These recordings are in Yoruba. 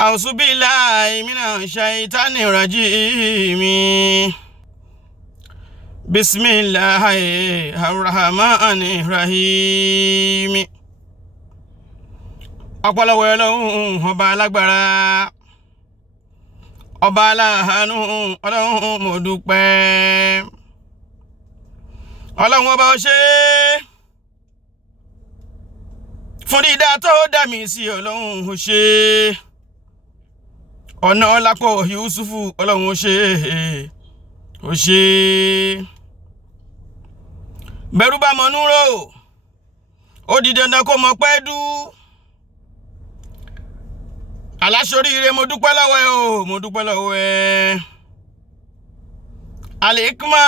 أعوذ بالله من الشيطان الرجيم بسم الله الرحمن الرحيم ọpọlọwọ Ọlọ́run ọba alágbára ọba aláàánú Ọlọ́run mo dúpẹ́ Ọlọ́run ọba ó ṣe fún dídá tó dá mi sí Ọlọ́run ó ṣe ọ̀nà ọlápọ̀ Yusufu Ọlọ́run ó ṣe bẹ̀rù bá mọ̀nú rò ó di dandan kó mọ̀ pẹ́ dú aláṣoríire mo dúpẹ́ lọ́wọ́ ẹ o mo dúpẹ́ lọ́wọ́ ẹ alikma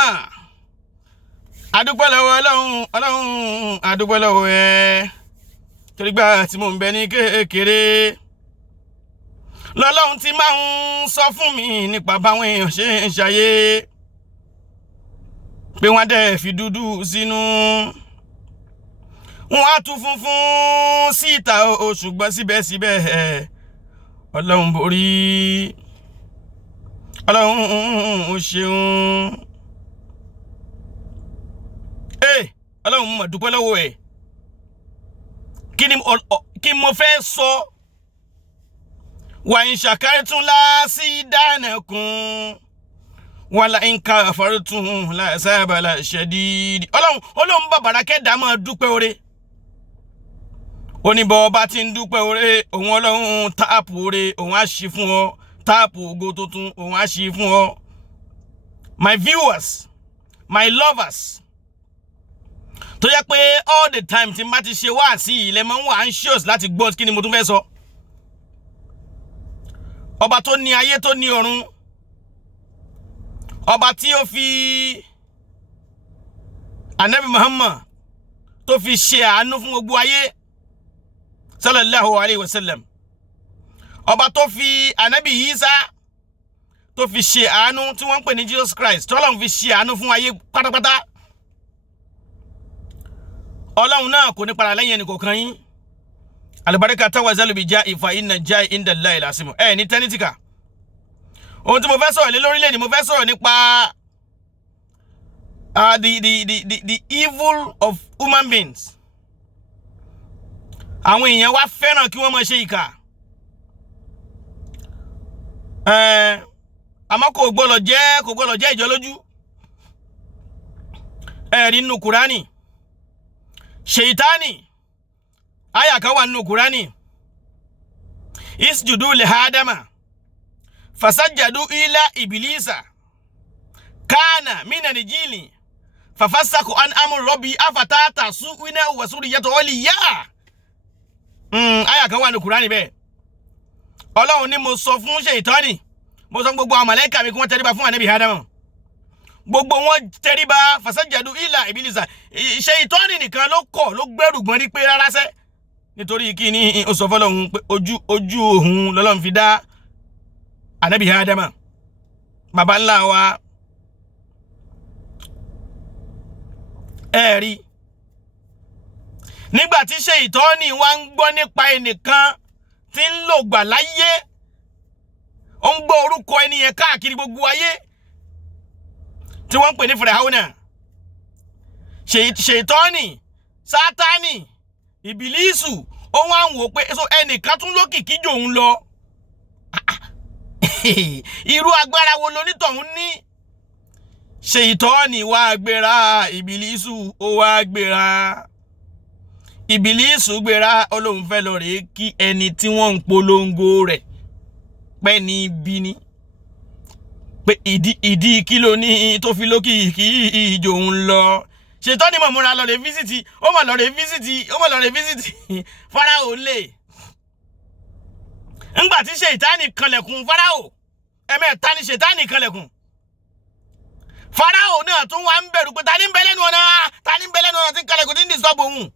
adúpẹ́ lọ́wọ́ Ọlọ́run adúpẹ́ lọ́wọ́ ẹ torí gbà tí mo ń bẹ ní kékeré lọ́lọ́run ti máa ń sọ fún mi nípa báwọn èèyàn ṣe ń ṣayé pé wọ́n dẹ̀ fi dúdú sínú wọ́n á tún funfun síta o ṣùgbọ́n síbẹ̀síbẹ̀ Ọlọ́run borí Ọlọ́run ó ṣeun Ọlọ́run mo dúpẹ́ lọ́wọ́ ẹ̀ kí mo fẹ́ sọ wa in shakartum lazidannakum wa la in kafartum la azaba la shadid Ọlọ́run bàbàrà kẹ́dà máa dúpẹ́ oore oníbọ̀ bá ti ń dúpẹ́ oore òun Ọlọ́run táàpù oore òun á ṣí fún ọ táàpù ògo tuntun òun á ṣí fún ọ. My viewers, my lovers, tó yẹ pé all the time tí n bá ti ṣe wá sí ilẹ̀ máa ń wà anxious láti gbọ́ kí ni mo tún fẹ́ sọ. Ọba tó ní ayé tó ní ọ̀run, ọba tí ó fi Ànábì Muhammad tó fi ṣe àánú fún gbogbo ayé sallallahu alayhi wa sallam, ọba tó fi Ànábì Isa tó fi ṣe àánú tí wọ́n ń pè ní Jesus Christ tọ́lọ́run fi ṣe àánú fún ayé pátápátá. Ọlọ́run náà kò ní padà lẹ́yìn ẹnì kọ̀ọ̀kan yín. Alibarika tawazalu bi ja ifa inna ja inda Allahi lasimu. Ní tẹ́nítìkà ohun tí mo fẹ́ sọ̀rọ̀ lé lórílẹ̀ ni mo fẹ́ sọ̀rọ̀ nípa the evil of human beings. Àwọn èèyàn wá fẹ́ràn kí wọ́n máa ṣe ìkà. Àmọ́ kò gbọ́dọ̀ jẹ́ ìjọ lójú. Rí nínú Kùránì Ṣèitánì aya kan wà nínú Kùránì isjudu li Adama fasajjadu ila iblisa kana minal jini fafassaku an amri rabbi afatata su'ina wa suriyatu waliya. Aya kan wà nínú Kùránì bẹ́ẹ̀. Ọlọ́run ní mo sọ fún Ṣèitánì, mo sọ gbogbo àwọn màláíkà mi kí wọ́n tẹríba fún Ànábì Ádámù, gbogbo wọn tẹríba fasajjadu ila iblisa. Ṣèitánì nìkan ló kọ̀ ló gbẹ́rù gbọ́n rí pé rárá sẹ́, nítorí kí ni ó sọ fọ́lọ́run pé ojú òun lọ́lọ́run fi dá Ànábì Ádámù bàbá ńlá wa. Rí nígbà tí Ṣèitánì wá ń gbọ́ nípa ẹnìkan tí ń lò gbà láyé, ó ń gbọ́ orúkọ ẹniyẹn káàkiri gbogbo ayé tí wọ́n ń pè ní Fíráúnà. Ṣèitánì, Sátánì, Ìbílísù ó wá ń wò pé ẹnìkan tún lókìkí jò ń lọ. Irú agbára wo lonítọ̀hún ní? Ṣèitánì wá gbéra, Ìbílísù ó wá gbéra. Ìbílísù gbéra Ọlọ́run fẹ́ lọ rèé kí ẹni tí wọ́n ń polongo rẹ̀ pẹ́ ní ibi ni pé ìdí kìlò ní tó fi lókìkí ìjò ń lọ. Ṣèitánì mọ̀ múra lọ rẹ̀ físìtì Fáráò lè. Ńgbà tí Ṣèitánì kanlẹ̀kùn Fáráò ẹ̀mẹ́ta ni Ṣèitánì kanlẹ̀kùn. Fáráò náà tún wá ń bẹ̀rù pé ta ní ń bẹ lẹ́nu ọ̀nà tí ń kanlẹ̀kùn tí ń disturb òun.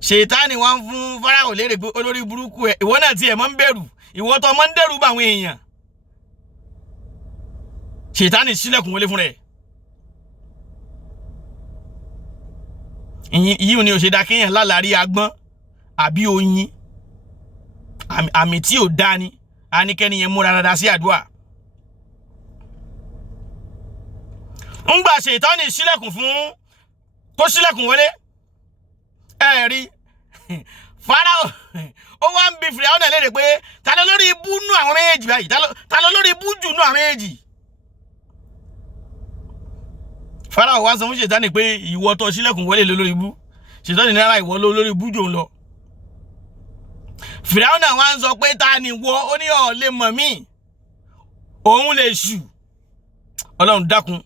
Ṣèitánì wá ń fún Fáráò léèrè pé olórí burúkú ẹ̀ ìwọ náà tiẹ̀ mọ́ ń bẹ̀rù, ìwọ tó mọ́ ń dẹ́rù bá àwọn èèyàn. Ṣèitánì ṣílẹ̀kùn wọlé fún rẹ̀. Yíò ni ò ṣe dá kéèyàn lálàrí agbọ́n àbí oyin àmì tí ò dá ni anikẹ́ni yẹn múra dáadáa sí àdúrà. ńgbà Ṣètánì ṣílẹ̀kùn fún tó ṣílẹ̀kùn wọlé rí Fáráò ó wá ń bi Fíráúnà léèrè pé ta ló lórí ibú nú àwọn méjèèjì báyìí, ta ló lórí ibú jù nú àwọn méjèèjì. Fáráò wá sọ fún Ṣètánì pé ìwọ tó ṣílẹ̀kùn wọlé ló lórí ibú. Ṣètánì ní rárá, ìwọ ló lórí ibú jù ń lọ. Fíráúnà wá ń sọ pé ta ni wọ, ó ní ọ̀ lè mọ̀ mí, òun lè ṣù. Ọlọ́run dákun,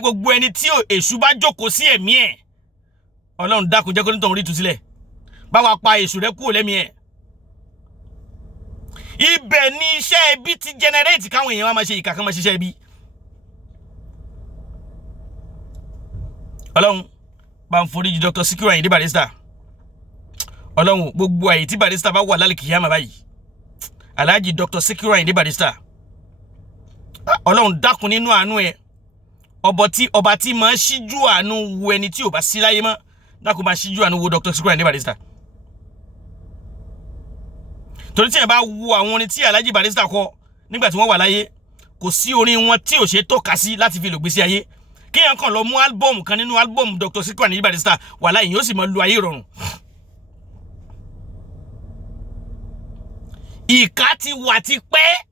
gbogbo ẹni tí èṣù bá jókòó sí ẹ̀mí ẹ̀, Ọlọ́run dákun jẹ́ kó ní tọ̀hún rí ìtúsílẹ̀, bá wa pa èṣù rẹ kúrò lẹ́mí ẹ̀. Ibẹ̀ ni iṣẹ́ ibi ti generate káwọn èèyàn wá máa ṣe ìkà kan máa ṣiṣẹ́ ibi. Ọlọ́run bá ń foríjì Dr. Sikiru Ayinde Barrister. Ọlọ́run gbogbo àyè tí Barrister bá wà lálẹ́ kìyàmá báyìí, Alhaji Dr. Sikiru Ayinde Barrister, Ọlọ́run dákun nínú àánú ẹ̀, ọba tí máa ṣíjú àánú wo ẹni tí ò bá sí láyé mọ́, dákun máa ṣíjú àánú wo Dr. Sikiru Ayinde Barrister. Torí tí ẹ bá wo àwọn orin tí Alhaji Barrister kọ nígbà tí wọ́n wà láyé, kò sí orin wọn tí ò ṣe tọ́ka sí láti fi lògbésí ayé. Kéèyàn kàn lọ mú álbọ̀mù kan nínú álbọ̀mù Dr. Sikiru Ayinde Barrister, wàláhì yóò sì máa lu ayé rọrùn. Ìkà ti wà ti pẹ́,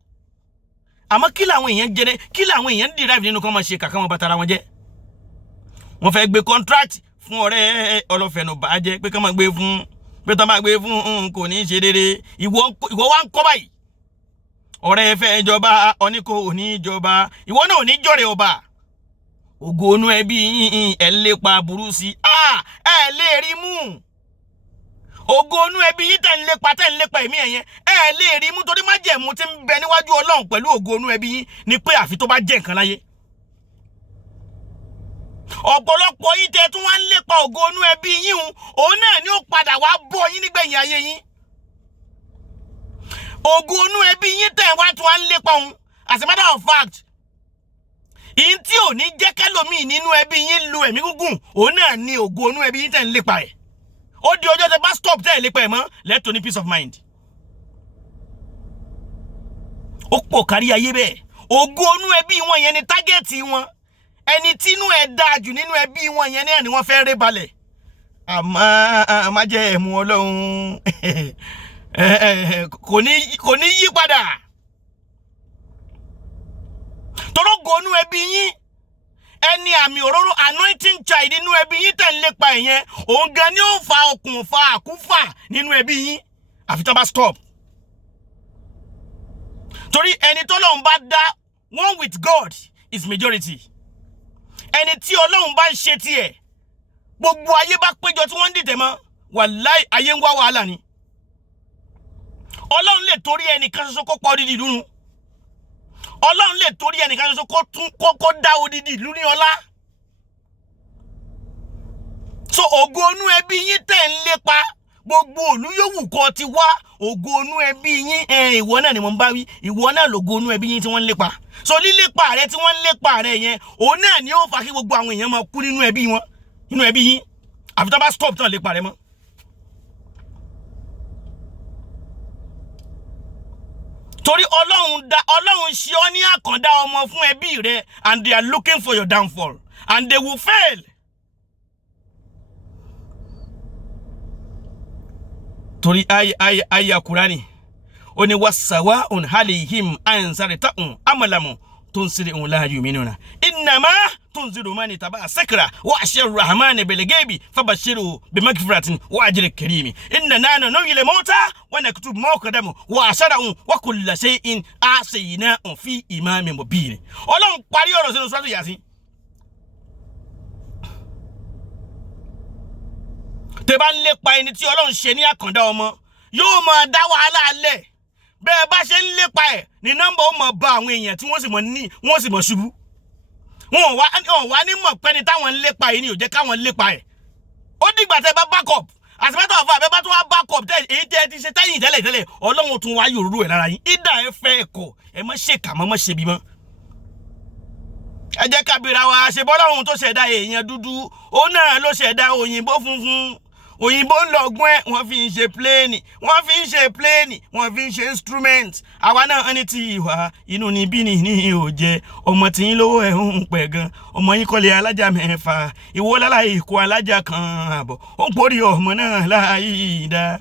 àmọ́ kí làwọn èèyàn derive nínú kan máa ṣe kàkà wọn bàtàrà wọn jẹ́. Wọ́n fẹ́ gbé contract fún ọ̀rẹ́ ọlọ́fẹ̀nù bàjẹ́ pé kán máa gbé fún, pé tán máa gbé fún kò ní ṣe déédéé. Ìwọ wá ń kọ́ báyìí, ọ̀rẹ́ fẹ́ jọba oníkó òní jọba, ìwọ náà ò ní jọ̀rẹ̀ ọba. Ògo inú ẹbí yín ẹ̀ ń lépa burú sí, ẹ̀ lè rí mú. Ògo inú ẹbí yín tẹ̀ ń lépa ẹ̀mí ẹ̀yẹn, ẹ̀ lè rí mú, torí májẹ̀mú tí ń bẹ níwájú Ọlọ́run pẹ̀lú ògo inú ẹbí yín ni pé àfi tó bá jẹ́ nǹkan láyé. Ọ̀pọ̀lọpọ̀ yín tẹ́ tún wá ń lépa ògo inú ẹbí yín, òun náà ni ó padà wá bọ́ yín nígbẹ̀yìn ayé yín. Ògo inú ẹbí yín tẹ́ wá tún wá ń lépa òun, as a matter of fact, ìyín tí ò ní jẹ́ kẹ́lòmíì nínú ẹbí yín lu ẹ̀mí gúngùn, òun náà ni ògo inú ẹbí yín tẹ́ ń lépa ẹ̀. Ó di ọjọ́ tẹ́ bá stop tẹ́ ẹ̀ lépa ẹ̀ mọ́, let to ní peace of mind. Ó pọ̀ kárí ayé bẹ́ẹ̀. Ògo inú ẹbí wọn yẹn ni tágẹ́ẹ̀tì wọn. Ẹni tí inú ẹ̀ dáa jù nínú ẹbí wọn yẹn náà ni wọ́n fẹ́ ré balẹ̀. Àmọ́ jẹ́ ẹ̀mú Ọlọ́run kò ní yí padà. Torógo inú ẹbí yín, ẹni àmì òróró anointing child nínú ẹbí yín tẹ̀ ń lépa ẹ̀yẹn, òun gan ni ó fa okùnfà àkúfà nínú ẹbí yín àfi tán bá stop. Torí ẹni tọ́lọ́run bá dá, one with God is majority. Ẹni tí Ọlọ́run bá ń ṣe tiẹ̀, gbogbo ayé bá péjọ tí wọ́n ń dìtẹ̀ mọ́, wàláhì ayé ń wá wàhálà ni. Ọlọ́run lè torí ẹnìkan ṣoṣo kó pa odidi ìlú run. Ọlọ́run lè torí ẹnìkan ṣoṣo kó dá odidi ìlú ní ọlá. So ògo inú ẹbí yín tẹ̀ ń lépa, gbogbo ìlú yòówù kó ti wá, ògo inú ẹbí yín, ìwọ náà ni mo ń bá wí, ìwọ náà lògo inú ẹbí yín tí wọ́n ń lépa. So lílépa rẹ tí wọ́n ń lépa rẹ yẹn, òun náà ni ó fà kí gbogbo àwọn èèyàn máa kú nínú ẹbí wọn, nínú ẹbí yín, àfi tó bá stop tán lépa rẹ mọ́. Torí Ọlọ́run ṣe ọ́ ní àkàndá ọmọ fún ẹbí rẹ, and they are looking for your downfall, and they will fail. Torí aya Kurani, ó ní wasawa halihim ansartahum amalamu tunsiru la yu'minuna innama tunziru man taba sakra wa ashir rahman bil ghaibi fabashiru bimaghfiratin wa ajrin karim inna nana nuyil mauta wa naktubu ma qadamu wa asharahum wa kullu shay'in asayna fi imamin mubin. Ọlọ́run parí ọ̀rọ̀ sínú suratu Yasin. Tẹ́ bá ń lépa ẹni tí Ọlọ́run ṣe ní àkàndá ọmọ, yóò máa dá wàhálà alẹ́. Bẹ́ẹ̀ bá ṣe ń lépa ẹ̀ ní nọ́mbà ó máa bá àwọn èèyàn tí wọ́n sì mọ̀ ṣubú. Wọ́n wá ní mọ̀ pẹ́ni táwọn ń lépa yìí ni ò jẹ́ káwọn lépa ẹ̀. Ó dìgbà tẹ́ bá backup, as a matter of fact, bẹ́ẹ̀ bá tún wá backup èyí tẹ́ ti ṣe tẹ́yìn tẹ́lẹ̀ Ọlọ́run tún wá yòrò ẹ̀ lára yín. Ìdá ẹ fẹ́ ẹ̀kọ́ ẹ má ṣèkà mọ́ ṣe bí mọ́. Ẹ jẹ́ ká bira wa, ṣe bọ́lọ́run tó ṣẹ̀dá èèyàn dúdú, ó náà ló ṣẹ̀dá òyìnbó funfun. òyìnbó ń lọ́gbọ́n ẹ̀ wọ́n fi ń ṣe pléènì wọ́n fi ń ṣe instrument àwa náà ní ti ìwà inú níbí ní ò jẹ́ ọmọ tí yín lówó ẹ̀ ń pẹ̀ gan ọmọ yín kọ́lé alájà 6 ìwọ láláì kó alájà 1 àbọ̀ ó ń porí ọmọ náà láì dá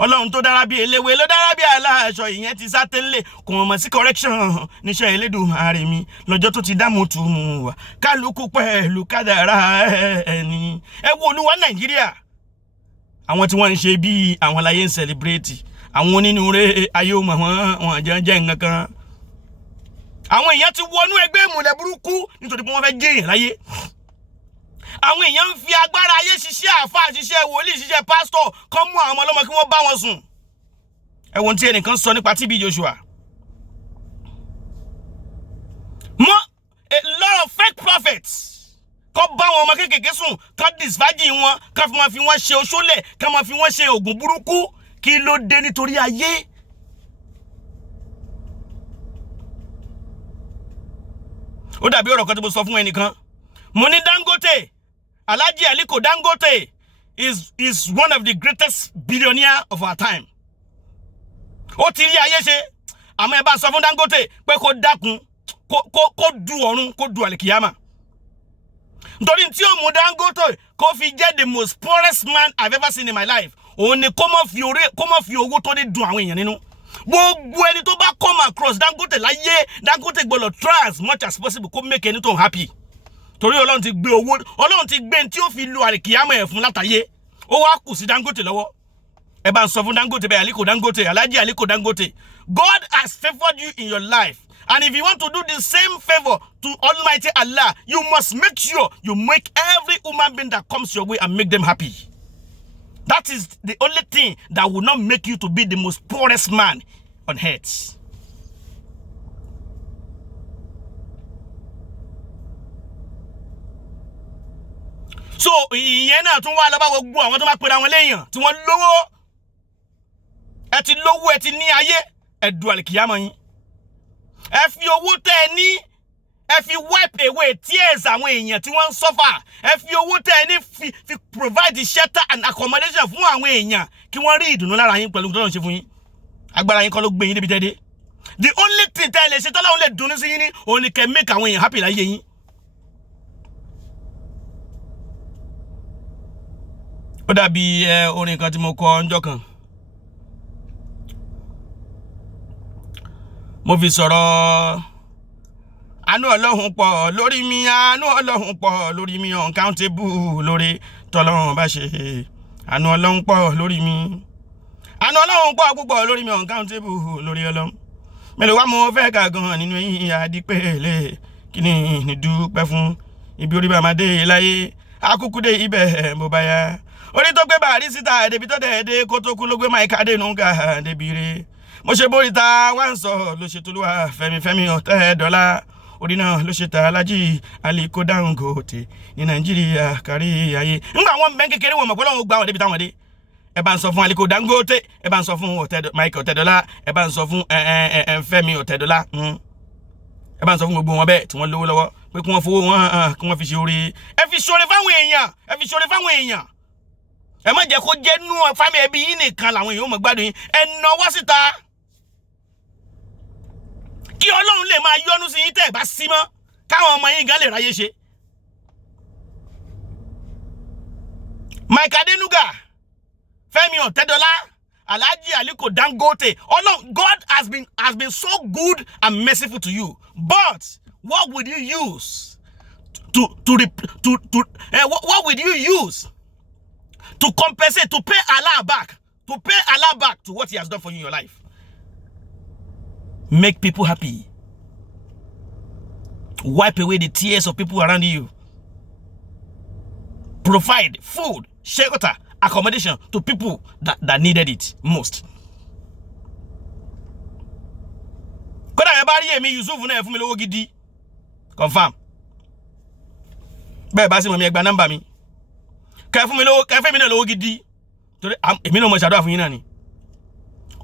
ọlọ́run tó dára bí eléwé ló dára bí aláṣọ ìyẹn ti sá tẹ́lẹ̀ kò mọ̀ sí correction níṣẹ́ Elédùmarè mi lọ́jọ́ tó ti dámú tu mu wá kálukú pẹ̀lú kádàrá ẹni ẹ wo olúwa Nàìjíríà àwọn tí wọ́n ń ṣe bí àwọn láyé ń celebrate àwọn onínúure ayé ò mọ̀ wọ́n jẹ́ nǹkan kan àwọn èèyàn ti wọnú ẹgbẹ́ ìmùlẹ̀ burúkú nítorí pé wọ́n fẹ́ jẹ́ èèyàn láyé àwọn èèyàn ń fi agbára ayé ṣiṣẹ́ àfáà ṣiṣẹ́ wòlíì ṣiṣẹ́ pásítọ̀ kọ́ mú àwọn ọmọlọ́mọ kí wọ́n bá wọn sùn ẹ̀wọ̀n tí ẹnìkan sọ nípa TB Joshua a lot of fake prophets kọ́ bá wọn ọmọ kékèké sùn kọ́ disfájì wọn kọ́ fi wọn fi wọn ṣe oṣólẹ̀ kọ́ wọn fi wọn ṣe ògùn burúkú kí ló dé nítorí ayé ó dàbí ọ̀rọ̀ kan tí mo sọ fún ẹnìkan mo ní Dangote Alhaji Aliko Dangote is one of the greatest billionaire of our time. Ó ti rí ayé ṣe àmọ́ ẹ bá sọ fún Dangote pé kó dákun kó du ọ̀run kó du àlìkìyámà. Nítorí tí ó mú Dangote kó fi jẹ́ the most poorest man I've ever seen in my life. Òun ni kó má fi owó tó dé dùn àwọn èèyàn nínú. Gbogbo ẹni tó bá come across Dangote láyé Dangote gbọ́dọ̀ try as much as possible kó make ẹni tó happy. Torí Ọlọ́run ti gbé owó Ọlọ́run ti gbé tí ó fi lu àlìkìyámà ẹ̀ fún látàyé ó wá kù sí Dangote lọ́wọ́ ẹ bá ń sọ fún Dangote bẹ́ẹ̀ Aliko Dangote Alhaji Aliko Dangote God has favored you in your life and if you want to do the same favor to Almighty Allah you must make sure you make every human being that comes your way and make them happy. That is the only thing that will not make you to be the most poorest man on earth. So ìyẹn náà tún wá lọ bá gbogbo àwọn tó máa pera wọn léèyàn tí wọ́n lówó ẹ ti lówó ẹ ti ní ayé ẹ du àlìkìyámà yín ẹ fi owó tẹ́ ẹ ní ẹ fi wipe away tears àwọn èèyàn tí wọ́n ń suffer ẹ fi owó tẹ́ ẹ ní fi provide shelter and accommodation fún àwọn èèyàn kí wọ́n rí ìdùnnú lára yín pẹ̀lú tó ń ṣe fún yín agbára yín kọ́ ló gbé yín débi tẹ́dé the only thing tẹ́ ẹ lè ṣe tọ́lọ́run lè dùnnú sí yín ní òun ni kẹ́ make àwọn èèyàn happy láyé yín. Ó dàbí orin kan tí mo kọ ńjọ́ kan mo fi sọ̀rọ̀ àánú Ọlọ́run pọ̀ lórí mi àánú Ọlọ́run pọ̀ lórí mi uncountable lórí tọ́lọ́run bá ṣe àánú Ọlọ́run pọ̀ lórí mi àánú Ọlọ́run pọ̀ púpọ̀ lórí mi uncountable lórí Ọlọ́run mélòó wá mo fẹ́ kà gan nínú yín àdìpẹ́lẹ̀ kí ni dúpẹ́ fún ibi orí bá máa dé láyé akúkú dé ibẹ̀ bó bá yá orí tó gbé bàárí síta débi tó dẹ̀ẹ́dẹ́ kó tó kú ló gbé máìkà dénú ká débi rẹ̀ mo ṣe bórí ta wá ń sọ ló ṣe tolúwa fẹ́mi $10 orí náà ló ṣe ta Alhaji Aliko Dangote ní Nàìjíríà kárí ayé ńgbà wọn bẹ́ẹ̀ kékeré wọn mọ̀ pé lọ́wọ́ gbà wọn débi táwọn dé ẹ bá ń sọ fún Aliko Dangote ẹ bá ń sọ fún Mike $10 ẹ bá ń sọ fún Fẹ́mi $10 ẹ bá ń sọ fún gbogbo wọn bẹ́ẹ̀ tí wọ́n lówó lọ́wọ́ pé kí wọ́n fowó wọn kí wọ́n fi ṣe oore ẹ fi ṣoore fáwọn èèyàn ẹ má jẹ́ kó jẹ́ nú fámì ẹbí yín nìkan làwọn èèyàn mọ̀ gbádùn yín ẹ náwó síta kí Ọlọ́run lè máa yọ́nú sí yín tẹ́ ẹ bá sí mọ́ káwọn ọmọ yín gan lè ráyé ṣe. Mike Adenuga Fẹ́mi $10 Alhaji Aliko Dangote Ọlọ́run God has been so good and merciful to you but what would you use what would you use to compensate, to pay Allah back to what he has done for you in your life? Make people happy. Wipe away the tears of people around you. Provide food, shelter, accommodation to people that needed it most. Kódà ẹ bá rí èmi Yusuf náà fún mi lówó gidi. Confirm. Bẹ́ẹ̀ bá sì mọ̀ mi ẹ gba number mi. Kẹ́ fún mi lówó, kẹ́ fẹ́ mi náà lówó gidi. Torí èmi náà mo ṣàdúrà fún yín náà ni.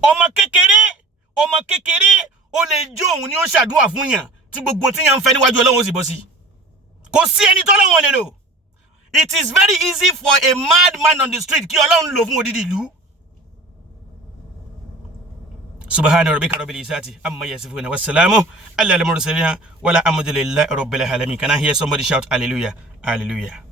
Ọmọ kékeré ó lè jó òun ni ó ṣàdúrà fún yàn tí gbogbo tí yàn ń fẹ́ níwájú Ọlọ́run ó sì bọ́ sí. Kò sí ẹni tó Ọlọ́run lè lò. It is very easy for a madman on the street kí Ọlọ́run lò fún odidi ìlú. Subhana rabbika rabbil izzati amma yasifun wa salamun ala al mursalin wa la alhamdulillahi rabbil alamin. Can I hear somebody shout hallelujah? Hallelujah.